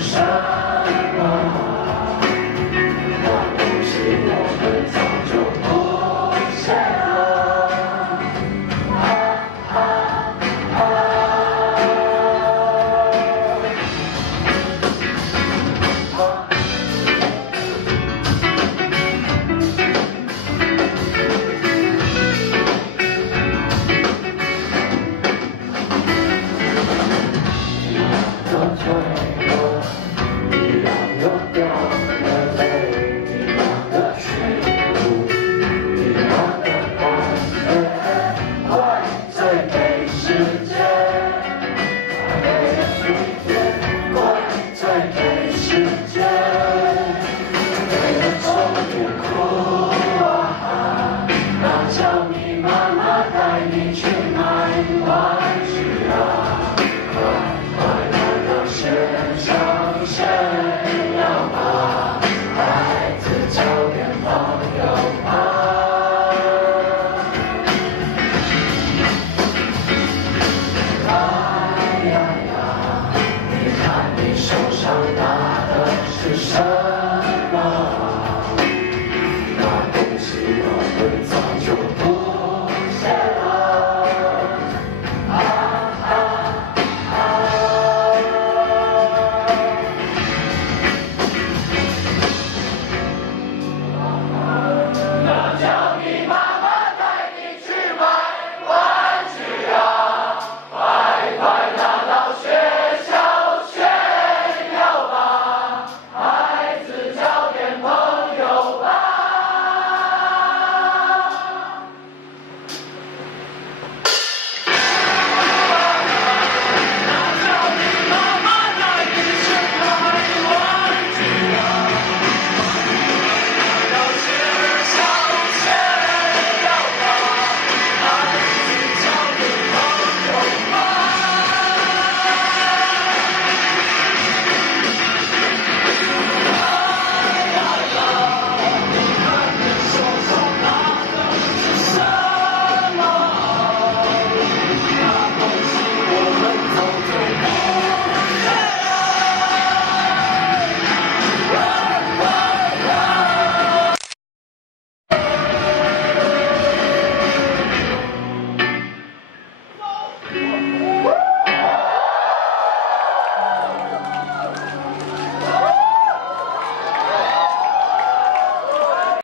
什么？那东西我们早就不见了。一样的脆弱，一样有掉的泪，一样的虚无，一样的感觉，怪罪给世界，给世界，怪罪给世界，为了终于哭啊！那叫你妈妈带你去买玩具啊！先上线要把孩子交给朋友吧。哎呀呀，你看你手上拿的是什么？